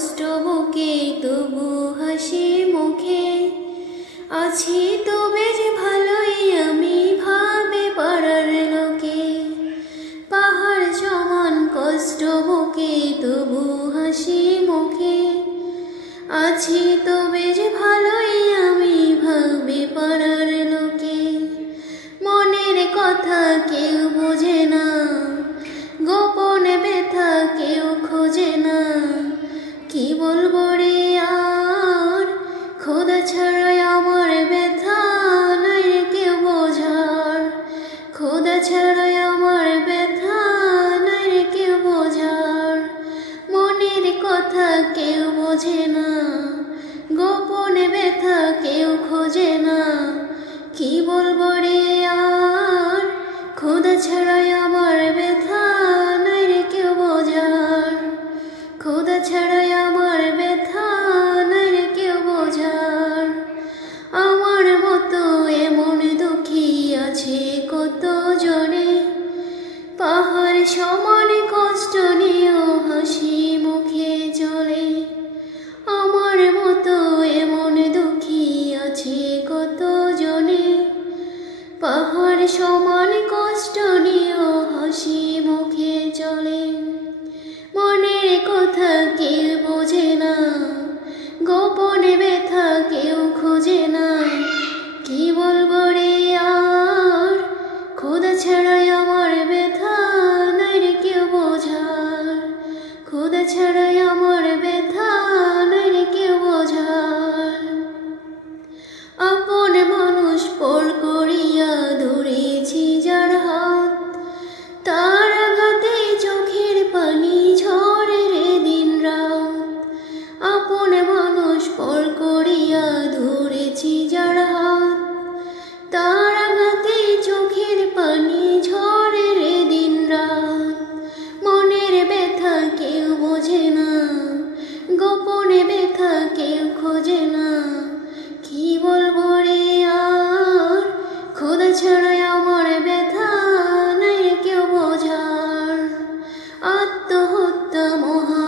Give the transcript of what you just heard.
কষ্ট বুকে তবু হাসি মুখে আছি তো বেশ ভালোই আমি ভাবে পাড়ার লোকে পাহাড় সমান কষ্ট বুকে তবু হাসি মুখে আছি তো বেশ ভালোই আমি ভাবে পাড়ার লোকে মনের কথা কেউ বোঝে না গোপন ব্যথা কেউ খোঁজে না কি বলবো রে আর খোদা ছাড়াই আমার ব্যথা নাই রে কেউ বোঝার খোদা ছাড়াই আমার ব্যথা নাই রে কেউ বোঝার মনের কথা কেউ বোঝে না গোপন ব্যথা কেউ খোঁজে না কি বলবো রে আর খোদা ছাড়াই আমার ব্যথা নাই রে কেউ বোঝার খোদা ছাড়াই আমার ব্যথা নাই রে কেউ বোঝার আমার মতো এমন দুঃখী আছে কত জনে পাহাড় সমান কষ্ট নিয়েও হাসি মুখে চলে আমার মতো এমন দুঃখী আছে কত জনে পাহাড় সমান কষ্ট নিয়েও হাসি মুখে চলে মনের কথা কেউ বোঝে না গোপন ব্যথা কেউ খোঁজে না কি বলবো রে আর খোদা ছাড়াই আমার ব্যথা নাই রে কেউ বোঝার খোদা ছাড়াই আমার ব্যথা নাই রে কেউ বোঝার আপন মানুষ পর করিয়া ধরেছি যার হাত তার আঘাতে চোখের পানি ঝরে রে দিন রাত আপন মানুষ পর করিয়া ধরেছি যার হাত তার আঘাতে চোখের পানি ঝরে রে দিন রাত মনের ব্যথা কেউ বোঝে না গোপনে ব্যথা কেউ খোঁজে না কি বলবো রে আর খোদা ছাড়াই আমার ব্যথা নাই রে কেউ বোঝার আত্মহত্যা মহা